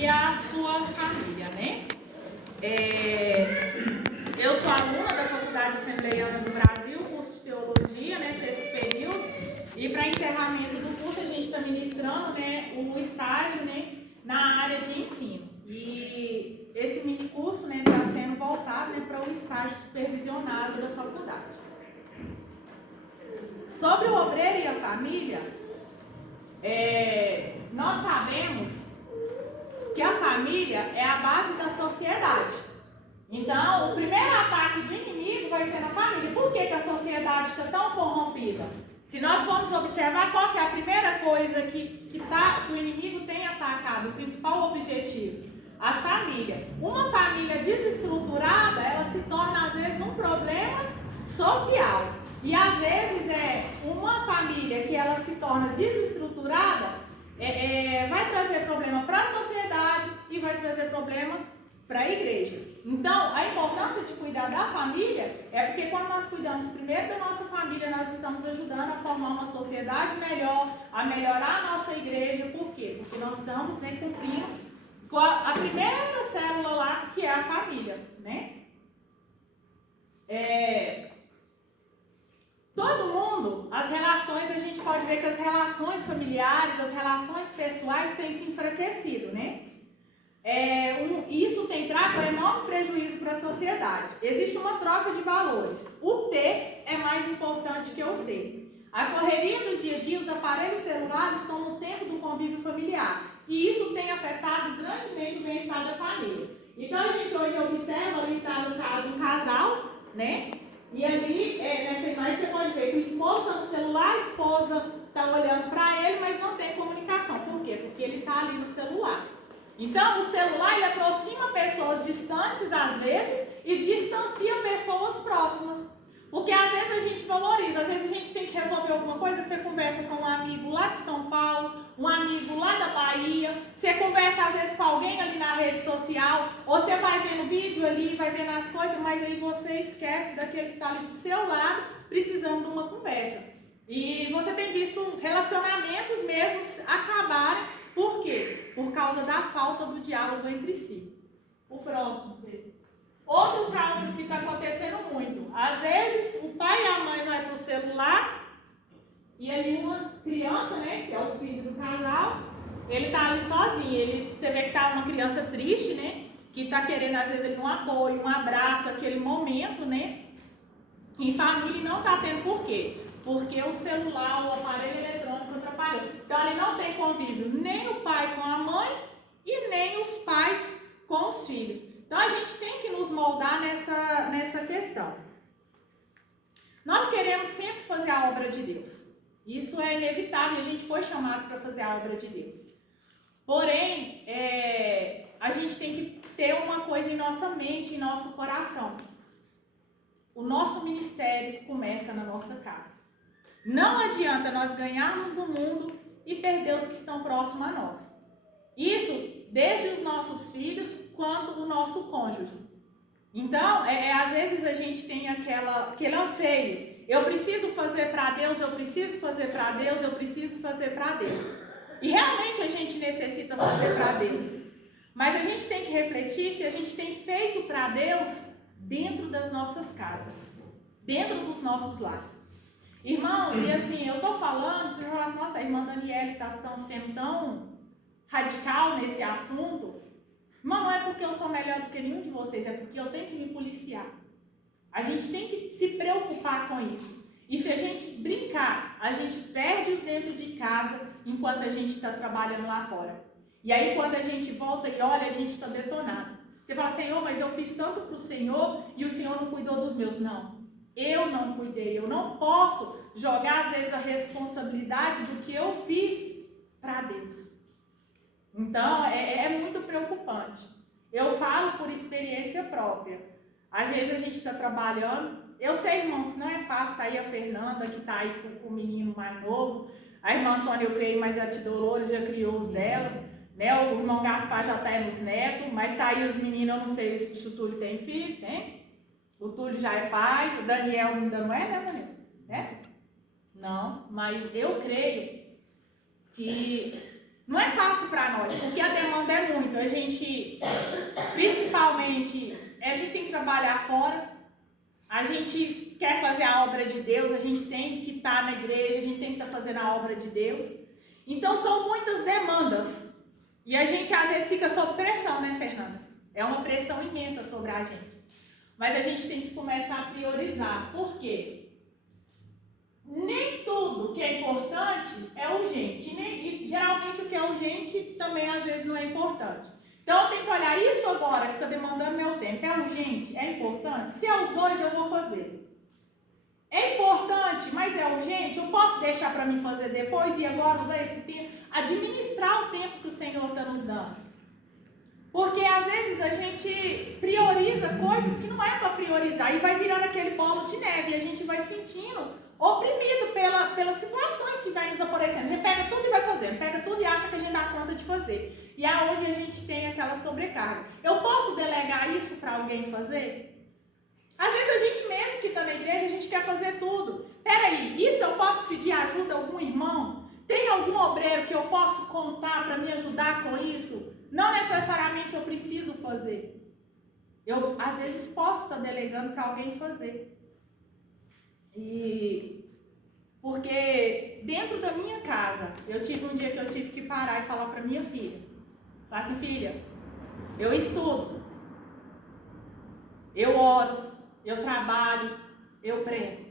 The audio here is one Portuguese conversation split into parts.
e a sua família, né? Eu sou aluna da Faculdade Assembleiana do Brasil, curso de Teologia, né, 6º período, e para encerramento do curso a gente está ministrando, né, o estágio, né, na área de ensino. E esse mini curso, né, está sendo voltado, né, para o estágio supervisionado da faculdade. Sobre o obreiro e a família, nós sabemos que a família é a base da sociedade. Então, o primeiro ataque do inimigo vai ser na família. Por que a sociedade está tão corrompida? Se nós formos observar qual que é a primeira coisa que o inimigo tem atacado, o principal objetivo, as famílias. Uma família desestruturada, ela se torna às vezes um problema social. E às vezes uma família que ela se torna desestruturada, vai trazer problema para a sociedade e vai trazer problema para a igreja. Então, a importância de cuidar da família é porque quando nós cuidamos primeiro da nossa família, nós estamos ajudando a formar uma sociedade melhor, a melhorar a nossa igreja. Por quê? Porque nós estamos, né, cumprindo com a primeira célula lá, que é a família, né? Todo mundo, as relações, a gente pode ver que as relações familiares, as relações pessoais têm se enfraquecido, né? Isso tem trago um enorme prejuízo para a sociedade. Existe uma troca de valores. O ter é mais importante que o ser. A correria do dia a dia, os aparelhos celulares tomam o tempo do convívio familiar. E isso tem afetado grandemente o bem-estar da família. Então a gente hoje observa, ali está no caso um casal, né? E ali, nessa imagem você pode ver que o esposo está no celular, a esposa está olhando para ele, mas não tem comunicação. Por quê? Porque ele está ali no celular. Então, o celular, ele aproxima pessoas distantes, às vezes, e distancia pessoas próximas. Porque, às vezes, a gente valoriza. Às vezes, a gente tem que resolver alguma coisa. Você conversa com um amigo lá de São Paulo, um amigo lá da Bahia. Você conversa, às vezes, com alguém ali na rede social. Ou você vai vendo vídeo ali, vai vendo as coisas, mas aí você esquece daquele que está ali do seu lado, precisando de uma conversa. E você tem visto relacionamentos mesmos acabarem. Por quê? Por causa da falta do diálogo entre si. O próximo, Pedro. Outro caso que está acontecendo muito. Às vezes, o pai e a mãe vai para o celular e ali uma criança, né, que é o filho do casal, ele está ali sozinho. Você vê que está uma criança triste, né, que está querendo, às vezes, um apoio, um abraço, aquele momento, né, em família, e não está tendo. Por quê? Porque o celular, o aparelho eletrônico atrapalhou. Então, ali não tem convívio nem o pai com a mãe e nem os pais com os filhos. Então, a gente tem que nos moldar nessa questão. Nós queremos sempre fazer a obra de Deus. Isso é inevitável, a gente foi chamado para fazer a obra de Deus. Porém, a gente tem que ter uma coisa em nossa mente, em nosso coração. O nosso ministério começa na nossa casa. Não adianta nós ganharmos o mundo e perder os que estão próximos a nós. Isso desde os nossos filhos quanto o nosso cônjuge. Então, às vezes a gente tem aquele anseio. Eu preciso fazer para Deus, eu preciso fazer para Deus, eu preciso fazer para Deus. E realmente a gente necessita fazer para Deus. Mas a gente tem que refletir se a gente tem feito para Deus dentro das nossas casas, dentro dos nossos lares. Irmãos, e assim, eu tô falando, você vai falar assim, nossa, a irmã Daniele está sendo tão radical nesse assunto. Irmão, não é porque eu sou melhor do que nenhum de vocês, é porque eu tenho que me policiar. A gente tem que se preocupar com isso. E se a gente brincar, a gente perde os dentro de casa enquanto a gente está trabalhando lá fora. E aí, quando a gente volta e olha, a gente está detonado. Você fala, Senhor, mas eu fiz tanto para o Senhor e o Senhor não cuidou dos meus. Não. Eu não cuidei, eu não posso jogar às vezes a responsabilidade do que eu fiz para Deus. Então é muito preocupante. Eu falo por experiência própria. Às vezes a gente está trabalhando. Eu sei, irmãos, que não é fácil. Está aí a Fernanda, que está aí com o menino mais novo. A irmã Sônia, eu criei, mas a Tia Dolores já criou os dela. Né? O irmão Gaspar já está nos netos. Mas está aí os meninos, eu não sei se o Túlio tem filho, tem? O Túlio já é pai, o Daniel ainda não é, né, Daniel? É? Não, mas eu creio que não é fácil para nós, porque a demanda é muita. muito. A gente, principalmente, a gente tem que trabalhar fora. A gente quer fazer a obra de Deus, a gente tem que estar na igreja, a gente tem que estar fazendo a obra de Deus. Então são muitas demandas. E a gente às vezes fica sob pressão, né, Fernanda? É uma pressão imensa sobre a gente. Mas a gente tem que começar a priorizar. Por quê? Nem tudo que é importante é urgente. E geralmente o que é urgente também às vezes não é importante. Então eu tenho que olhar isso agora que está demandando meu tempo. É urgente? É importante? Se é os dois, eu vou fazer. É importante, mas é urgente? Eu posso deixar para mim fazer depois e agora usar esse tempo? Administrar o tempo que o Senhor está nos dando. Porque às vezes a gente prioriza coisas que não é para priorizar e vai virando aquele bolo de neve e a gente vai sentindo oprimido pelas situações que vai nos aparecendo. A gente pega tudo e vai fazendo, pega tudo e acha que a gente dá conta de fazer. E é onde a gente tem aquela sobrecarga. Eu posso delegar isso para alguém fazer? Às vezes a gente mesmo que está na igreja, a gente quer fazer tudo. Peraí, isso eu posso pedir ajuda a algum irmão? Tem algum obreiro que eu posso contar para me ajudar com isso? Não necessariamente eu preciso fazer. Eu, às vezes, posso estar delegando para alguém fazer. Porque dentro da minha casa, eu tive um dia que eu tive que parar e falar para minha filha. Falar assim, filha, eu estudo, eu oro, eu trabalho, eu prego.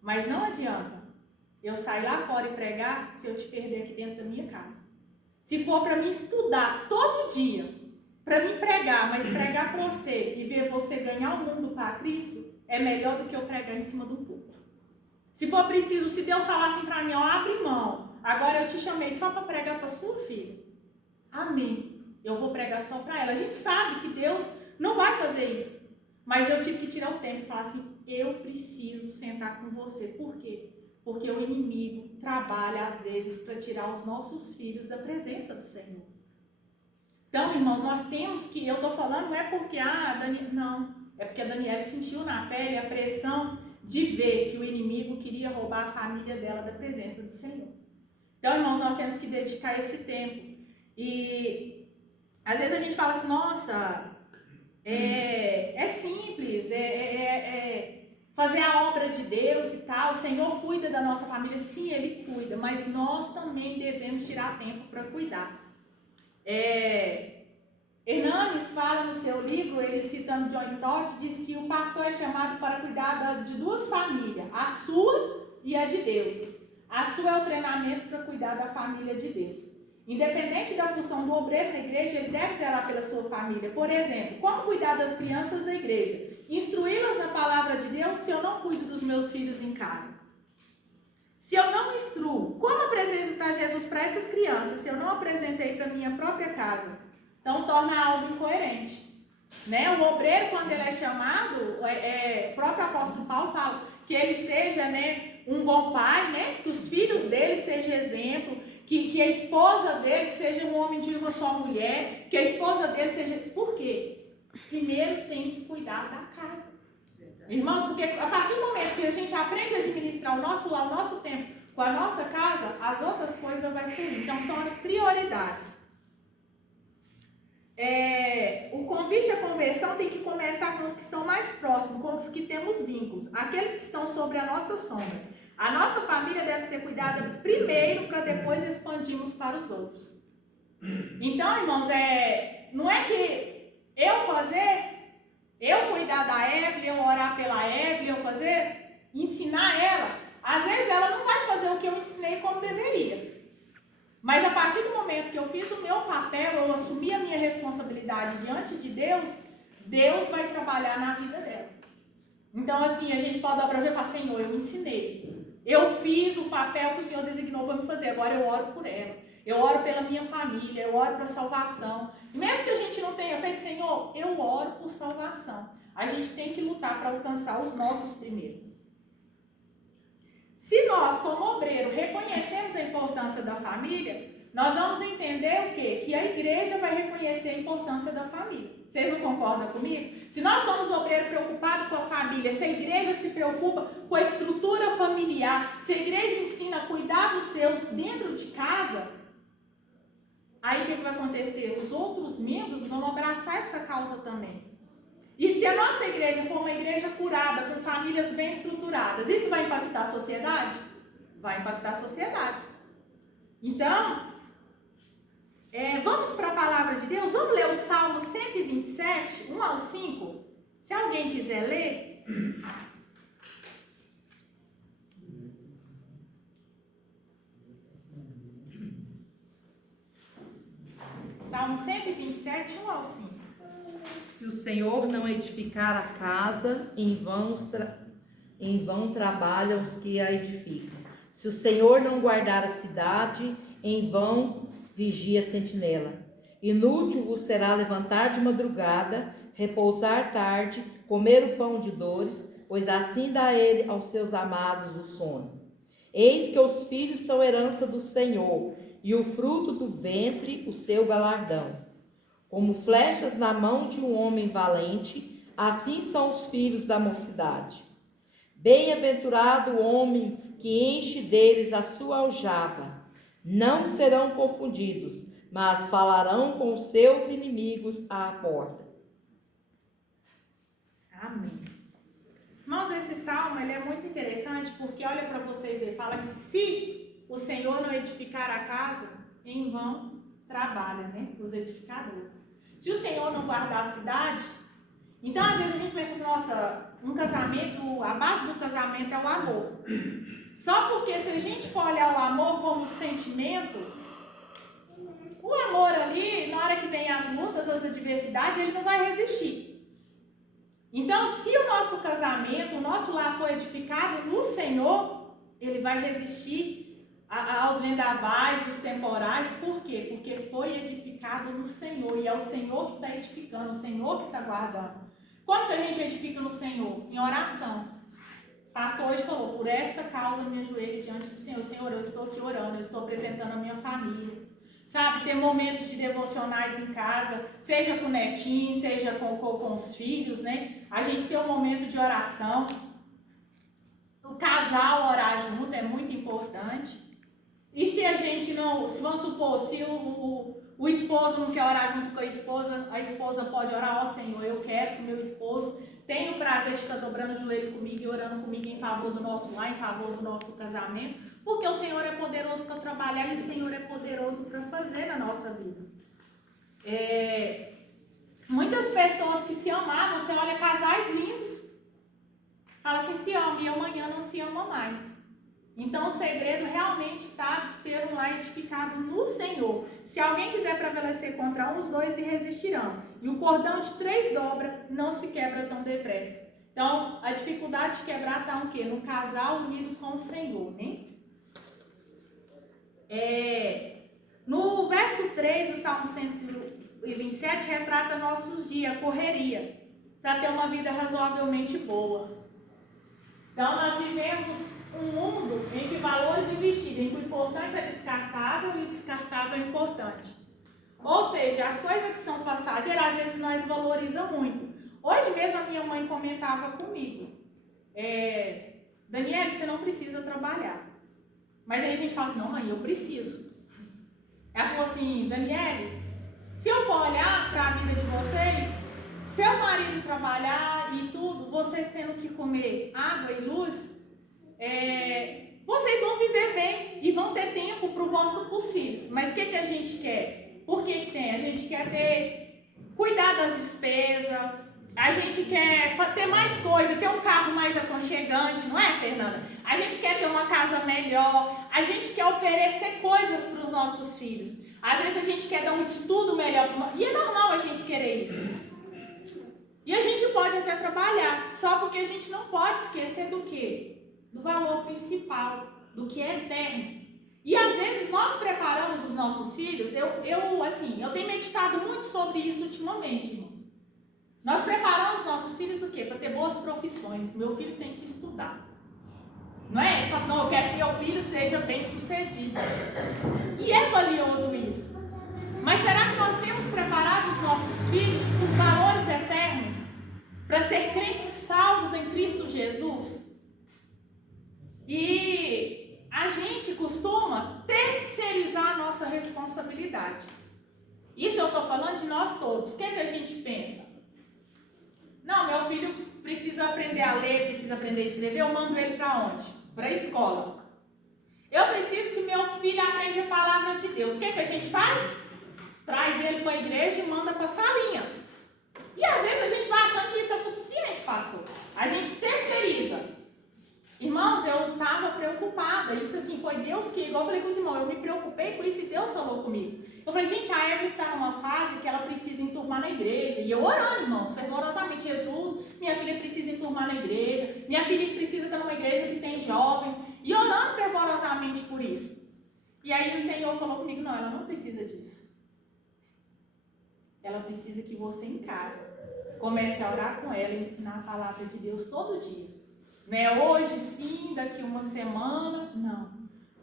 Mas não adianta eu sair lá fora e pregar se eu te perder aqui dentro da minha casa. Se for para mim estudar todo dia, para mim pregar, mas pregar para você e ver você ganhar o mundo para Cristo, é melhor do que eu pregar em cima do púlpito. Se for preciso, se Deus falar assim para mim, ó, abre mão, agora eu te chamei só para pregar para sua filha. Amém. Eu vou pregar só para ela. A gente sabe que Deus não vai fazer isso. Mas eu tive que tirar o tempo e falar assim, eu preciso sentar com você. Por quê? Porque o inimigo trabalha, às vezes, para tirar os nossos filhos da presença do Senhor. Então, irmãos, nós temos que... Eu estou falando, não é porque... não. É porque a Daniela sentiu na pele a pressão de ver que o inimigo queria roubar a família dela da presença do Senhor. Então, irmãos, nós temos que dedicar esse tempo. E, às vezes, a gente fala assim, nossa... É simples, fazer a obra de Deus e tal, o Senhor cuida da nossa família, sim, Ele cuida, mas nós também devemos tirar tempo para cuidar. Hernanes fala no seu livro, ele citando John Stott, diz que o pastor é chamado para cuidar de duas famílias, a sua e a de Deus. A sua é o treinamento para cuidar da família de Deus. Independente da função do obreiro na igreja, ele deve zelar pela sua família. Por exemplo, como cuidar das crianças da igreja? Instruí-las na palavra de Deus se eu não cuido dos meus filhos em casa. Se eu não instruo, como apresentar Jesus para essas crianças se eu não apresentei para minha própria casa? Então, torna algo incoerente. Né? O obreiro, quando ele é chamado, o próprio apóstolo Paulo fala que ele seja, né, um bom pai, né? Que os filhos dele sejam exemplo, que a esposa dele seja um homem de uma só mulher, que a esposa dele seja... Por quê? Primeiro tem que cuidar da casa. Irmãos, porque a partir do momento que a gente aprende a administrar o nosso lar, o nosso tempo com a nossa casa, as outras coisas vão fluir. Então, são as prioridades. O convite à conversão tem que começar com os que são mais próximos, com os que temos vínculos, aqueles que estão sobre a nossa sombra. A nossa família deve ser cuidada primeiro para depois expandirmos para os outros. Então, irmãos, não é que eu cuidar da Evelyn, eu orar pela Evelyn, ensinar ela. Às vezes ela não vai fazer o que eu ensinei como deveria. Mas a partir do momento que eu fiz o meu papel, eu assumi a minha responsabilidade diante de Deus, Deus vai trabalhar na vida dela. Então, assim, a gente pode dar para ver e falar, Senhor, eu ensinei. Eu fiz o papel que o Senhor designou para me fazer. Agora eu oro por ela. Eu oro pela minha família. Eu oro para salvação. Mesmo que a gente não tenha feito, Senhor, eu oro por salvação. A gente tem que lutar para alcançar os nossos primeiro. Se nós, como obreiro, reconhecemos a importância da família, nós vamos entender o quê? Que a igreja vai reconhecer a importância da família. Vocês não concordam comigo? Se nós somos obreiros preocupados com a família, se a igreja se preocupa com a estrutura familiar, se a igreja ensina a cuidar dos seus dentro de casa, aí o que vai acontecer? Os outros membros vão abraçar essa causa também. E se a nossa igreja for uma igreja curada, com famílias bem estruturadas, isso vai impactar a sociedade? Vai impactar a sociedade. Então, vamos para a palavra de Deus? Vamos ler o Salmo 127, 1 ao 5? Se alguém quiser ler. Salmo 127, 1 ao 5. Se o Senhor não edificar a casa, em vão trabalham os que a edificam. Se o Senhor não guardar a cidade, em vão vigia a sentinela. Inútil vos será levantar de madrugada, repousar tarde, comer o pão de dores, pois assim dá ele aos seus amados o sono. Eis que os filhos são herança do Senhor, e o fruto do ventre o seu galardão. Como flechas na mão de um homem valente, assim são os filhos da mocidade. Bem-aventurado o homem que enche deles a sua aljava. Não serão confundidos, mas falarão com os seus inimigos à porta. Amém. Irmãos, esse salmo ele é muito interessante porque olha para vocês, ele fala que se o Senhor não edificar a casa, em vão trabalha, né? Os edificadores. Se o Senhor não guardar a cidade, então às vezes a gente pensa assim, nossa, um casamento, a base do casamento é o amor. Só porque se a gente for olhar o amor como sentimento, o amor ali, na hora que vem as lutas, as adversidades, ele não vai resistir. Então, se o nosso casamento, o nosso lar for edificado no Senhor, ele vai resistir aos vendavais, os temporais. Por quê? Porque foi edificado no Senhor. E é o Senhor que está edificando, o Senhor que está guardando. Como que a gente edifica no Senhor? Em oração. O pastor hoje falou, por esta causa me ajoelho diante do Senhor. Senhor, eu estou aqui orando, eu estou apresentando a minha família. Sabe, ter momentos de devocionais em casa, seja com o netinho, seja com os filhos, né? A gente ter um momento de oração. O casal orar junto é muito importante. E se a gente não, se vamos supor, se o esposo não quer orar junto com a esposa pode orar, ó Senhor, eu quero que o meu esposo tenha o prazer de estar dobrando o joelho comigo e orando comigo em favor do nosso lar, em favor do nosso casamento, porque o Senhor é poderoso para trabalhar e o Senhor é poderoso para fazer na nossa vida. Muitas pessoas que se amavam, você olha casais lindos, fala assim, se ama e amanhã não se ama mais. Então, o segredo realmente está de ter um lar edificado no Senhor. Se alguém quiser prevalecer contra um, os dois lhe resistirão. E o cordão de 3 dobras não se quebra tão depressa. Então, a dificuldade de quebrar está o quê? No casal unido com o Senhor, né? No verso 3 do Salmo 127, retrata nossos dias, a correria, para ter uma vida razoavelmente boa. Então, nós vivemos um mundo em que valores investidos, em que o importante é descartável e o descartável é importante. Ou seja, as coisas que são passageiras, às vezes nós valorizamos muito. Hoje mesmo a minha mãe comentava comigo, Daniele, você não precisa trabalhar. Mas aí a gente fala assim, não mãe, eu preciso. Ela falou assim, Daniele, se eu for olhar para a vida de vocês, seu marido trabalhar e tudo, vocês tendo que comer água e luz, vocês vão viver bem e vão ter tempo para os filhos. Mas o que a gente quer? Por que tem? A gente quer cuidar das despesas, a gente quer ter mais coisa, ter um carro mais aconchegante, não é, Fernanda? A gente quer ter uma casa melhor, a gente quer oferecer coisas para os nossos filhos. Às vezes a gente quer dar um estudo melhor, e é normal a gente querer isso. E a gente pode até trabalhar, só porque a gente não pode esquecer do quê? Do valor principal, do que é eterno. E às vezes nós preparamos os nossos filhos, eu tenho meditado muito sobre isso ultimamente, irmãos. Nós preparamos nossos filhos o quê? Para ter boas profissões. Meu filho tem que estudar. Não é? Ele fala assim, não, eu quero que meu filho seja bem sucedido. E é valioso isso. Mas será que nós temos preparado os nossos filhos para os valores eternos? Para ser crentes salvos em Cristo Jesus? E a gente costuma terceirizar a nossa responsabilidade. Isso eu estou falando de nós todos. O que a gente pensa? Não, meu filho precisa aprender a ler, precisa aprender a escrever, eu mando ele para onde? Para a escola. Eu preciso que meu filho aprenda a palavra de Deus. O que a gente faz? Traz ele para a igreja e manda para a salinha. E às vezes a gente vai achando que isso é suficiente, pastor. A gente terceiriza. Irmãos, eu estava preocupada. Isso assim, foi Deus que, igual eu falei com os irmãos, eu me preocupei com isso e Deus falou comigo. Eu falei, gente, a Eva está numa fase que ela precisa enturmar na igreja. E eu orando, irmãos, fervorosamente, Jesus, minha filha precisa enturmar na igreja. Minha filha precisa estar numa igreja que tem jovens. E orando fervorosamente por isso. E aí o Senhor falou comigo, não, ela não precisa disso. Ela precisa que você em casa comece a orar com ela e ensinar a palavra de Deus todo dia. Não é hoje sim, daqui uma semana, não.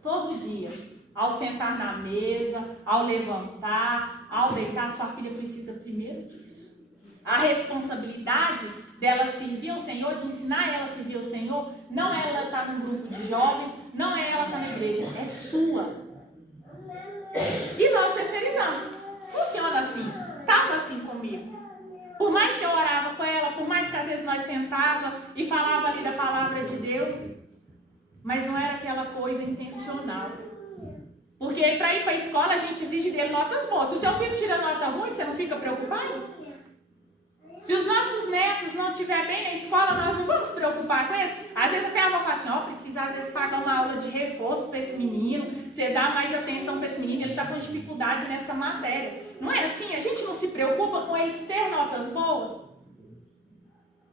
Todo dia. Ao sentar na mesa, ao levantar, ao deitar, sua filha precisa primeiro disso. A responsabilidade dela servir ao Senhor, de ensinar ela a servir ao Senhor, não é ela estar num grupo de jovens, não é ela estar na igreja, é sua. E nós terceirizamos. Funciona assim. Estava assim comigo. Por mais que eu orava com ela, por mais que às vezes nós sentava e falava ali da palavra de Deus, mas não era aquela coisa intencional. Porque para ir para a escola a gente exige dele notas boas. Se o seu filho tira nota ruim, você não fica preocupado? Se os nossos netos não estiverem bem na escola, nós não vamos nos preocupar com eles. Às vezes até a avó fala assim, ó, precisa às vezes pagar uma aula de reforço para esse menino, você dá mais atenção para esse menino, ele está com dificuldade nessa matéria. Não é assim? A gente não se preocupa com eles ter notas boas?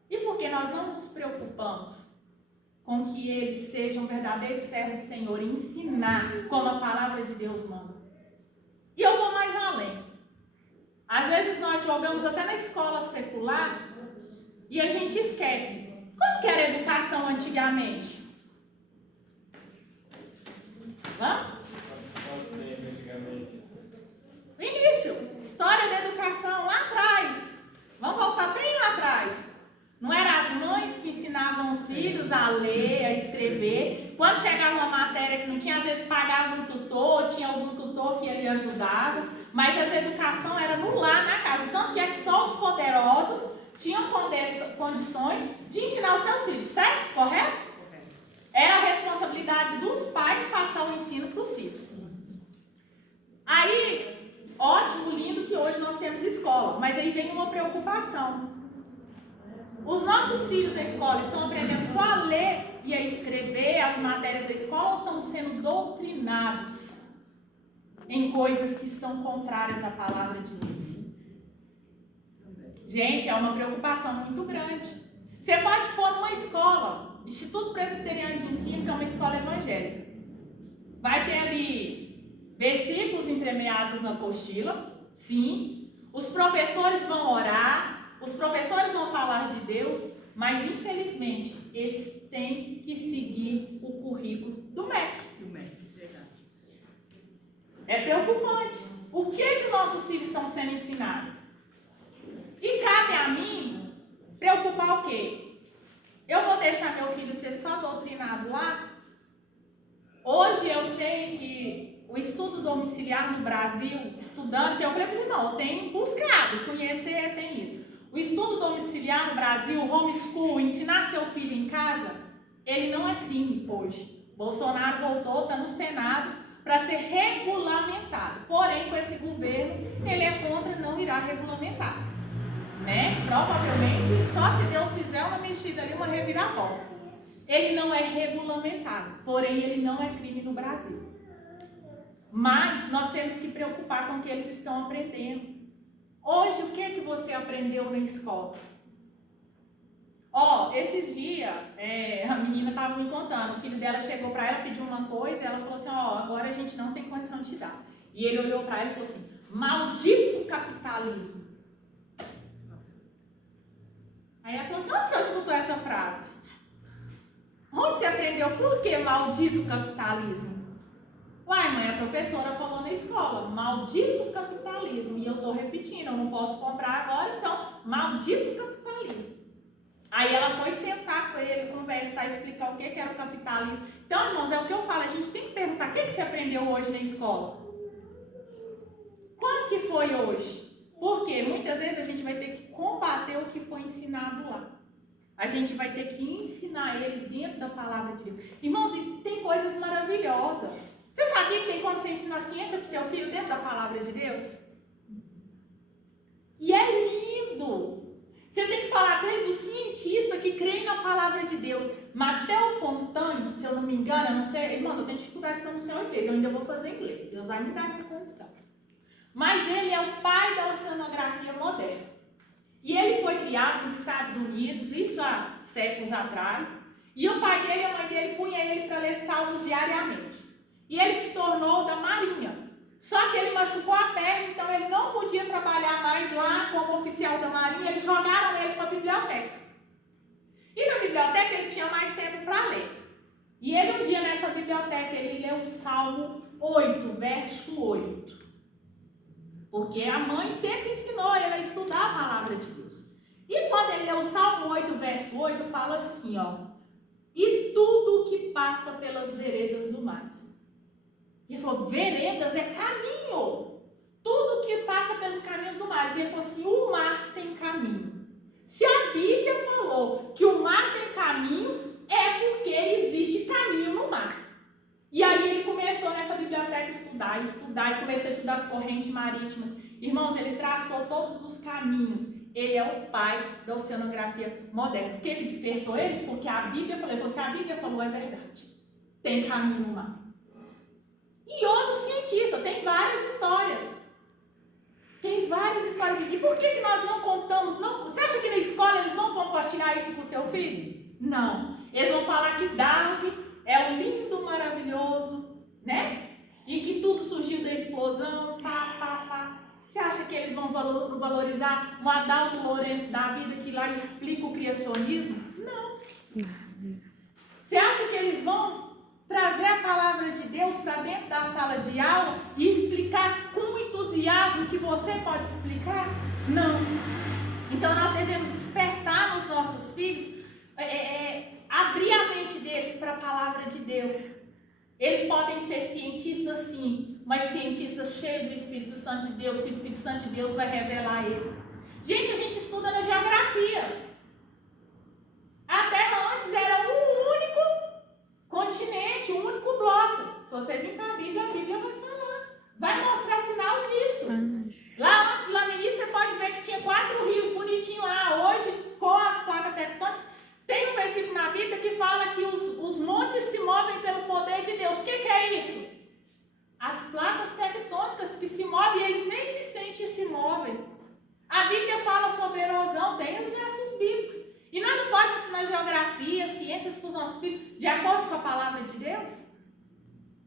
E por que nós não nos preocupamos com que eles sejam verdadeiros servos do Senhor e ensinar como a palavra de Deus manda? E eu vou mais além. Às vezes nós jogamos até na escola secular e a gente esquece. Como que era a educação antigamente? O início, história da educação lá atrás. Vamos voltar bem lá atrás. Não eram as mães que ensinavam os filhos a ler, a escrever. Quando chegava uma matéria que não tinha, às vezes pagava um tutor, tinha algum tutor que ele ajudava. Mas a educação era no lar, na casa. Tanto que é que só os poderosos tinham condições de ensinar os seus filhos, certo? Correto? Era a responsabilidade dos pais passar o ensino para os filhos. Aí, ótimo, lindo que hoje nós temos escola, mas aí vem uma preocupação. Os nossos filhos na escola estão aprendendo só a ler e a escrever as matérias da escola ou estão sendo doutrinados em coisas que são contrárias à palavra de Deus? Gente, é uma preocupação muito grande. Você pode pôr numa escola, Instituto Presbiteriano de Ensino, que é uma escola evangélica. Vai ter ali versículos entremeados na apostila, sim. Os professores vão orar, os professores vão falar de Deus, mas infelizmente eles têm que seguir o currículo do MEC. É preocupante. O que nossos filhos estão sendo ensinados? E cabe a mim preocupar o quê? Eu vou deixar meu filho ser só doutrinado lá? Hoje eu sei que o estudo domiciliar no Brasil, estudando, que eu falei para os irmãos, eu tenho buscado, conhecer, tenho ido. O estudo domiciliar no Brasil, o homeschool, ensinar seu filho em casa, ele não é crime hoje. Bolsonaro voltou, está no Senado, para ser regulamentado. Porém, com esse governo, ele é contra, não irá regulamentar. Né? Provavelmente, só se Deus fizer uma mexida ali, uma reviravolta. Ele não é regulamentado, porém, ele não é crime no Brasil. Mas nós temos que preocupar com o que eles estão aprendendo. Hoje, o que é que você aprendeu na escola? Esses dias, a menina estava me contando, o filho dela chegou para ela, pediu uma coisa, e ela falou assim, agora a gente não tem condição de te dar. E ele olhou para ela e falou assim, maldito capitalismo. Aí ela falou assim, onde você escutou essa frase? Onde você aprendeu por que maldito capitalismo? Uai, mãe, a professora falou na escola, maldito capitalismo. E eu estou repetindo, eu não posso comprar agora, então, maldito capitalismo. Aí ela foi sentar com ele, conversar, explicar o que era o capitalismo. Então, irmãos, é o que eu falo, a gente tem que perguntar, o que você aprendeu hoje na escola? Como que foi hoje? foi ensinado lá. A gente vai ter que ensinar eles dentro da palavra de Deus. Irmãos, e tem coisas maravilhosas. Você sabia que tem como você ensinar ciência para o seu filho dentro da palavra de Deus? E é lindo. Você tem que falar para ele do cientista que crê na palavra de Deus. Matteo Fontane, se eu não me engano, eu não sei. Irmãos, eu tenho dificuldade de pronunciar o inglês. Eu ainda vou fazer inglês. Deus vai me dar essa condição. Mas ele é o pai da oceanografia moderna. E ele foi criado nos Estados Unidos, isso há séculos atrás. E o pai dele e a mãe dele punha ele para ler salmos diariamente. E ele se tornou da marinha. Só que ele machucou a perna, então ele não podia trabalhar mais lá como oficial da marinha. Eles jogaram ele para a biblioteca. E na biblioteca ele tinha mais tempo para ler. E ele um dia nessa biblioteca, ele leu o Salmo 8, verso 8. Porque a mãe sempre ensinou ele a estudar a palavra de Deus. E quando ele lê o Salmo 8, verso 8, fala assim, ó. E tudo que passa pelas veredas do mar. Ele falou, veredas é caminho. Tudo que passa pelos caminhos do mar. E ele falou assim, o mar tem caminho. Se a Bíblia falou que o mar tem caminho, é porque existe caminho no mar. E aí ele começou nessa biblioteca a estudar, e começou a estudar as correntes marítimas. Irmãos, ele traçou todos os caminhos. Ele é o pai da oceanografia moderna. O que despertou ele? Porque a Bíblia falou, ele falou, se a Bíblia falou, é verdade. Tem caminho no mar. E outro cientista, tem várias histórias. Tem várias histórias. E por que nós não contamos? Não, você acha que na escola eles vão compartilhar isso com o seu filho? Não. Eles vão falar que Darwin é um lindo, maravilhoso, né? E que tudo surgiu da explosão, pá. Você acha que eles vão valorizar um Adalto Lourenço da vida que lá explica o criacionismo? Não. Você acha que eles vão trazer a palavra de Deus para dentro da sala de aula e explicar com entusiasmo que você pode explicar? Não. Então nós devemos despertar nos nossos filhos, abrir a mente deles para a palavra de Deus. Eles podem ser cientistas sim, mas cientistas cheios do Espírito Santo de Deus, que o Espírito Santo de Deus vai revelar a eles. Gente, a gente estuda na geografia. A Terra antes era um único continente, um único bloco. Se você vir para a Bíblia vai falar. Vai mostrar sinal disso. Lá antes, lá no início, você pode ver que tinha 4 rios bonitinhos lá. Hoje, com as placas tectônicas, tem um versículo na Bíblia que fala que os montes se movem pelo poder de Deus. O que é isso? As placas tectônicas que se movem, eles nem se sentem e se movem. A Bíblia fala sobre erosão, tem os versos bíblicos. E nós não podemos ensinar geografia, ciências para os nossos filhos de acordo com a palavra de Deus?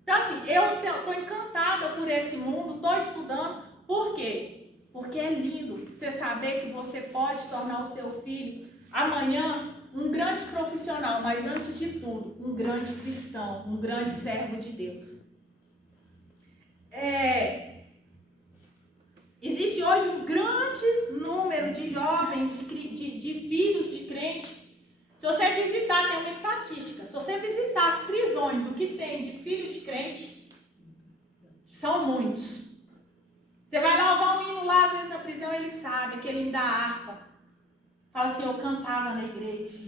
Então assim, eu estou encantada por esse mundo, estou estudando. Por quê? Porque é lindo você saber que você pode tornar o seu filho amanhã um grande profissional, mas antes de tudo, um grande cristão, um grande servo de Deus. Existe hoje um grande número de jovens, de filhos de crente. Se você visitar, tem uma estatística, se você visitar as prisões, o que tem de filho de crente, são muitos. Você vai lá ouvir um hino lá, às vezes na prisão, ele sabe que ele dá harpa. Fala assim, eu cantava na igreja.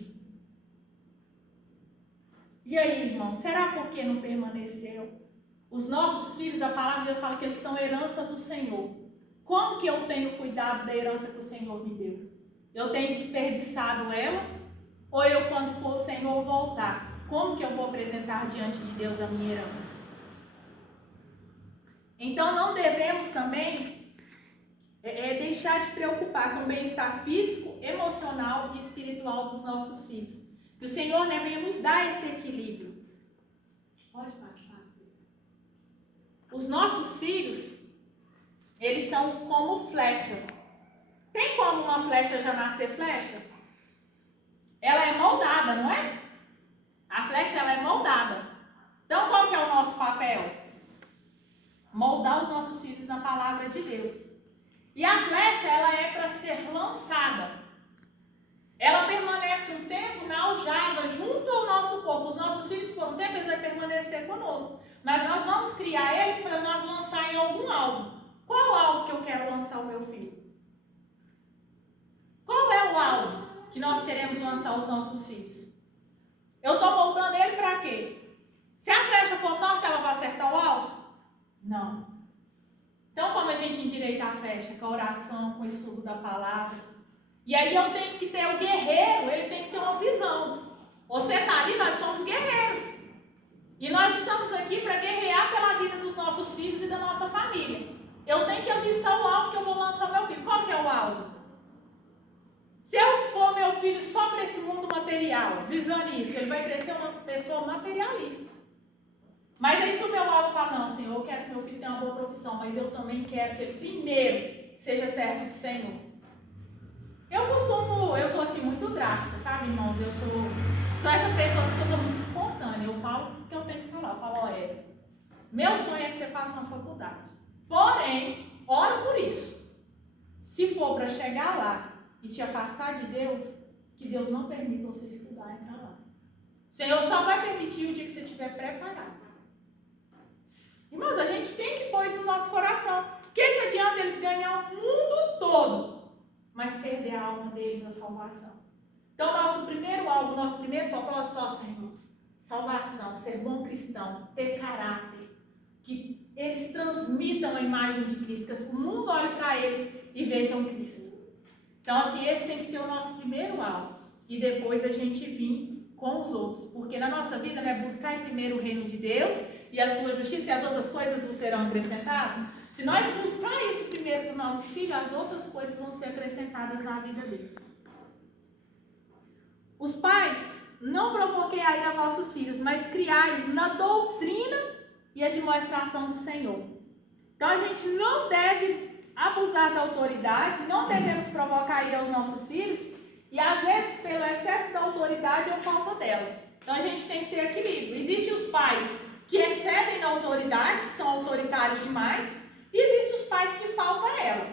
E aí, irmão, será por que não permaneceu? Os nossos filhos, a palavra de Deus fala que eles são herança do Senhor. Como que eu tenho cuidado da herança que o Senhor me deu? Eu tenho desperdiçado ela? Ou eu, quando for o Senhor voltar, como que eu vou apresentar diante de Deus a minha herança? Então, não devemos também deixar de preocupar com o bem-estar físico, emocional e espiritual dos nossos filhos. Que o Senhor venha nos dar esse equilíbrio. Pode passar. Os nossos filhos, eles são como flechas. Tem como uma flecha já nascer flecha? Ela é moldada, não é? A flecha, ela é moldada. Então, qual que é o nosso papel? Moldar os nossos filhos na palavra de Deus. E a flecha, ela é para ser lançada. Ela permanece um tempo na aljava, junto ao nosso corpo. Os nossos filhos, por um tempo, eles vão permanecer conosco. Mas nós vamos criar eles para nós lançar em algum alvo. Qual alvo que eu quero lançar o meu filho? Qual é o alvo? nós queremos lançar os nossos filhos? Eu estou moldando ele para quê? Se a flecha for torta, ela vai acertar o alvo? Não. Então, como a gente endireitar a flecha? Com a oração, com o estudo da palavra. E aí eu tenho que ter o guerreiro, ele tem que ter uma visão. Você está ali, nós somos guerreiros. E nós estamos aqui para guerrear pela vida dos nossos filhos e da nossa família. Eu tenho que avistar o alvo que eu vou lançar o meu filho. Qual que é o alvo? Se eu pôr meu filho só para esse mundo material, visando isso, ele vai crescer uma pessoa materialista. Mas aí se o meu alvo fala, não, Senhor, eu quero que meu filho tenha uma boa profissão, mas eu também quero que ele primeiro seja servo do Senhor. Eu sou assim muito drástica, sabe, irmãos? Eu sou essa pessoa assim, que eu sou muito espontânea. Eu falo o que eu tenho que falar. Eu falo, olha, meu sonho é que você faça uma faculdade. Porém, oro por isso. Se for para chegar lá e te afastar de Deus, que Deus não permita você estudar e entrar lá. O Senhor só vai permitir o dia que você estiver preparado. Irmãos, a gente tem que pôr isso no nosso coração. O que adianta eles ganhar o mundo todo, mas perder a alma deles, a salvação? Então, nosso primeiro alvo, nosso primeiro propósito, nosso irmão, salvação, ser bom cristão, ter caráter, que eles transmitam a imagem de Cristo, que o mundo olhe para eles e vejam Cristo. Então, assim, esse tem que ser o nosso primeiro alvo. E depois a gente vir com os outros. Porque na nossa vida, né, buscar em primeiro o reino de Deus e a sua justiça, e as outras coisas vos serão acrescentadas. Se nós buscar isso primeiro para os nossos filhos, as outras coisas vão ser acrescentadas na vida deles. Os pais, não provoquei a ira a vossos filhos, mas criai-os na doutrina e a demonstração do Senhor. Então a gente não deve abusar da autoridade, não devemos provocar a ira aos nossos filhos, e às vezes pelo excesso da autoridade ou falta dela. Então a gente tem que ter equilíbrio. Existem os pais que excedem na autoridade, que são autoritários demais, e existem os pais que falta ela.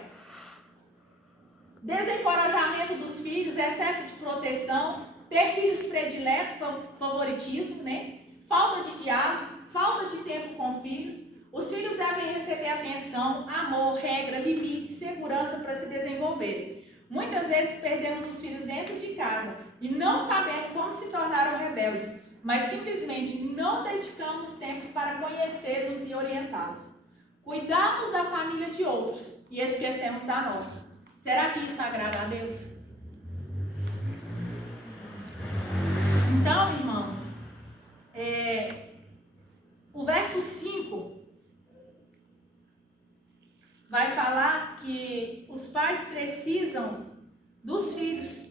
Desencorajamento dos filhos, excesso de proteção, ter filhos prediletos, favoritismo, né? Falta de diálogo, falta de tempo com filhos. Os filhos devem receber atenção, amor, regra, limite, segurança para se desenvolverem. Muitas vezes perdemos os filhos dentro de casa e não sabemos como se tornaram rebeldes, mas simplesmente não dedicamos tempos para conhecê-los e orientá-los. Cuidamos da família de outros e esquecemos da nossa. Será que isso agrada a Deus? Então, irmãos, o verso 5 vai falar que os pais precisam dos filhos,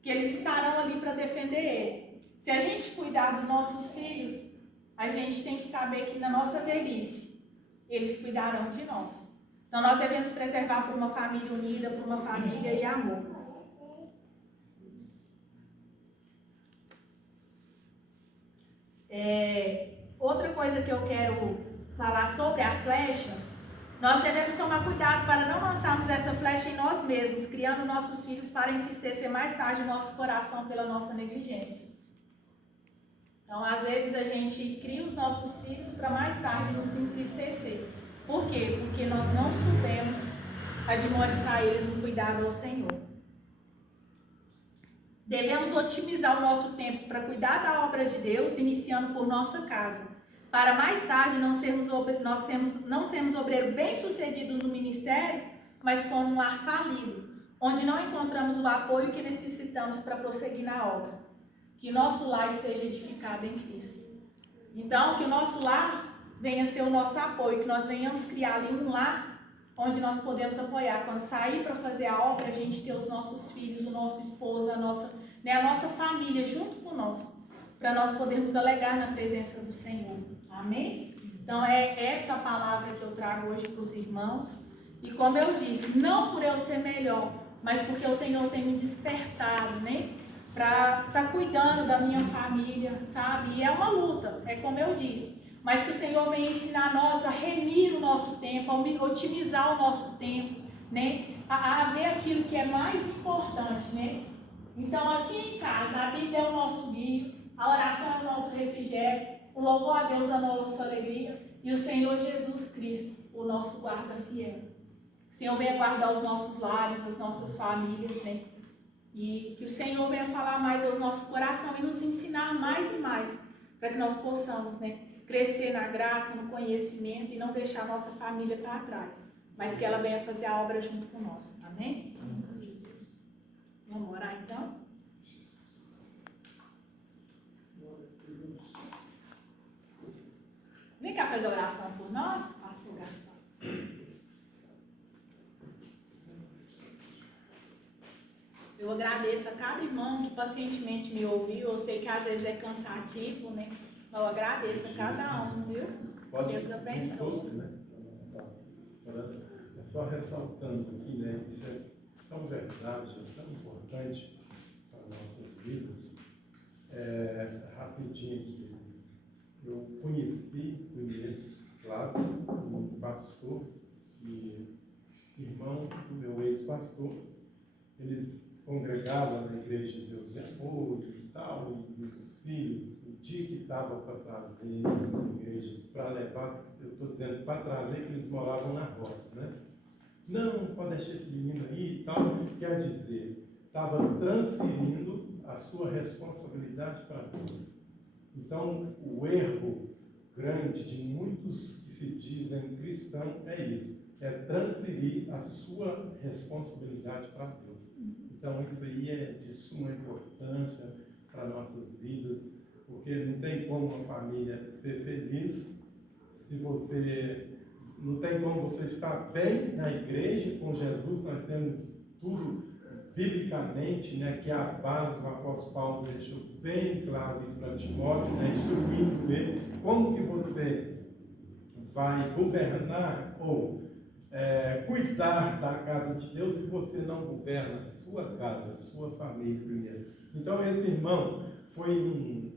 que eles estarão ali para defender ele. Se a gente cuidar dos nossos filhos, a gente tem que saber que na nossa velhice, eles cuidarão de nós. Então nós devemos preservar por uma família unida, por uma família e amor. Outra coisa que eu quero falar sobre a flecha, nós devemos tomar cuidado para não lançarmos essa flecha em nós mesmos, criando nossos filhos para entristecer mais tarde o nosso coração pela nossa negligência. Então, às vezes a gente cria os nossos filhos para mais tarde nos entristecer. Por quê? Porque nós não soubemos demonstrar eles um cuidado ao Senhor. Devemos otimizar o nosso tempo para cuidar da obra de Deus, iniciando por nossa casa, para mais tarde não sermos obreiro bem-sucedido no ministério, mas com um lar falido, onde não encontramos o apoio que necessitamos para prosseguir na obra. Que nosso lar esteja edificado em Cristo. Então, que o nosso lar venha ser o nosso apoio, que nós venhamos criar ali um lar onde nós podemos apoiar. Quando sair para fazer a obra, a gente ter os nossos filhos, o nosso esposo, a nossa família junto com nós, para nós podermos alegar na presença do Senhor. Amém? Então é essa palavra que eu trago hoje para os irmãos. E como eu disse, não por eu ser melhor, mas porque o Senhor tem me despertado, né? Para estar cuidando da minha família, sabe? E é uma luta, é como eu disse. Mas que o Senhor venha ensinar nós a remir o nosso tempo, a otimizar o nosso tempo, né? A ver aquilo que é mais importante, né? Então aqui em casa, a Bíblia é o nosso guia, a oração é o nosso refrigério, o louvor a Deus é a nossa alegria e o Senhor Jesus Cristo, o nosso guarda fiel. Que o Senhor venha guardar os nossos lares, as nossas famílias, né? E que o Senhor venha falar mais aos nossos corações e nos ensinar mais e mais, para que nós possamos, né, crescer na graça, no conhecimento e não deixar a nossa família para trás, mas que ela venha fazer a obra junto com nós. Amém? Vamos orar então? Vem cá fazer oração por nós, pastor Gaspar. Eu agradeço a cada irmão que pacientemente me ouviu. Eu sei que às vezes é cansativo, né? Eu agradeço a cada um, viu? Pode Deus abençoe. todos, né? É só ressaltando aqui, né? Isso é tão verdade, é tão importante para nossas vidas. Rapidinho aqui. Eu conheço, claro, um pastor e irmão do meu ex-pastor. Eles congregavam na Igreja de Deus de Apoio e tal, e os filhos, o dia que estava para trazer eles na igreja, para levar, eu estou dizendo para trazer, que eles moravam na roça, né? Não pode deixar esse menino aí e tal. Quer dizer, estava transferindo a sua responsabilidade para Deus. Então, o erro grande de muitos que se dizem cristãos é isso, é transferir a sua responsabilidade para Deus. Então, isso aí é de suma importância para nossas vidas, porque não tem como uma família ser feliz se você... Não tem como você estar bem na igreja com Jesus. Nós temos tudo biblicamente, né, que é a base. O apóstolo Paulo deixou bem claro isso para Timóteo, né, instruindo ele como que você vai governar ou cuidar da casa de Deus se você não governa a sua casa, a sua família primeiro. Então esse irmão foi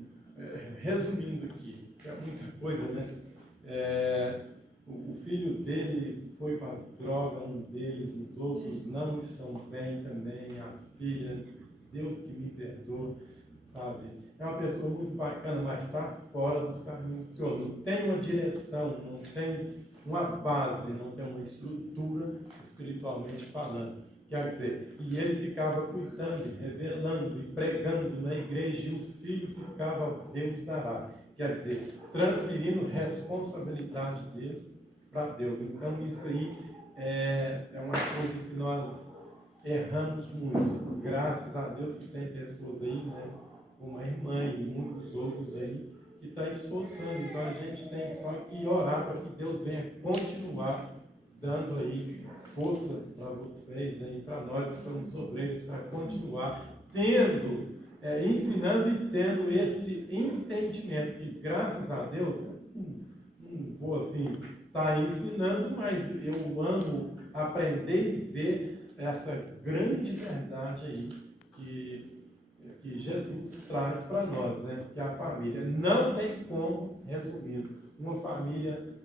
resumindo aqui, é muita coisa, né? O filho dele foi para as drogas, um deles, os outros não estão bem também, a filha, Deus que me perdoa, sabe? É uma pessoa muito bacana, mas está fora dos caminhos do Senhor. Não tem uma direção, não tem uma base, não tem uma estrutura espiritualmente falando. Quer dizer, e ele ficava cuidando, revelando e pregando na igreja, e os filhos ficavam, Deus dará. Quer dizer, transferindo responsabilidade dele para Deus. Então isso aí é uma coisa que nós erramos muito. Graças a Deus que tem pessoas aí, né, como a irmã e muitos outros aí, que estão esforçando. Então a gente tem só que orar para que Deus venha continuar dando aí força para vocês, né, e para nós que somos obreiros, para continuar tendo, ensinando e tendo esse entendimento que, graças a Deus, não vou assim estar ensinando, mas eu amo aprender e ver essa grande verdade aí que Jesus traz para nós, né? Que a família não tem como, resumindo, uma família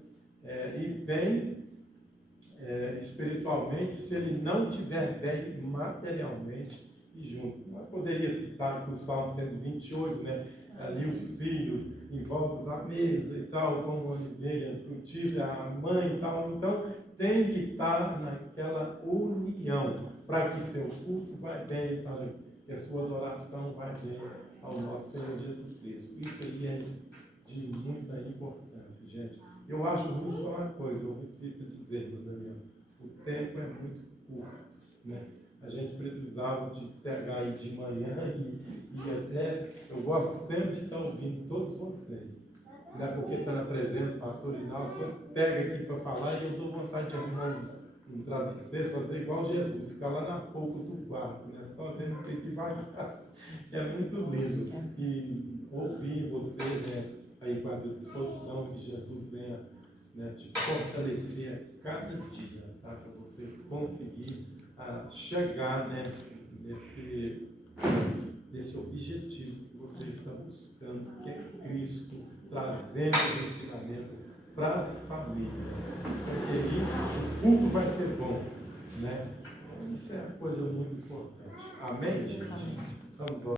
ir bem espiritualmente se ele não estiver bem materialmente e juntos. Nós poderíamos citar aqui o Salmo 128, né? Ali os filhos em volta da mesa e tal, como a oliveira frutífera, a mãe e tal. Então, tem que estar naquela união, para que seu culto vai bem, para que a sua adoração vai bem ao nosso Senhor Jesus Cristo. Isso aí é de muita importância, gente. Eu acho ruim só uma coisa, eu repito dizendo, Daniel, o tempo é muito curto, né? A gente precisava de pegar aí de manhã e até, eu gosto sempre de estar ouvindo todos vocês. Não é porque está na presença do pastor Rinaldo, quando pega aqui para falar, e eu dou vontade de arrumar um travesseiro, fazer igual Jesus, ficar lá na polpa do quarto, né? Só vendo o que vai dar. É muito lindo. E ouvir você, né, aí com essa disposição que Jesus venha, né, te fortalecer a cada dia, tá? Para você conseguir chegar, né, nesse objetivo que você está buscando, que é Cristo, trazendo o ensinamento para as famílias, porque aí o culto vai ser bom, né? Isso é uma coisa muito importante. Amém, gente? Vamos orar.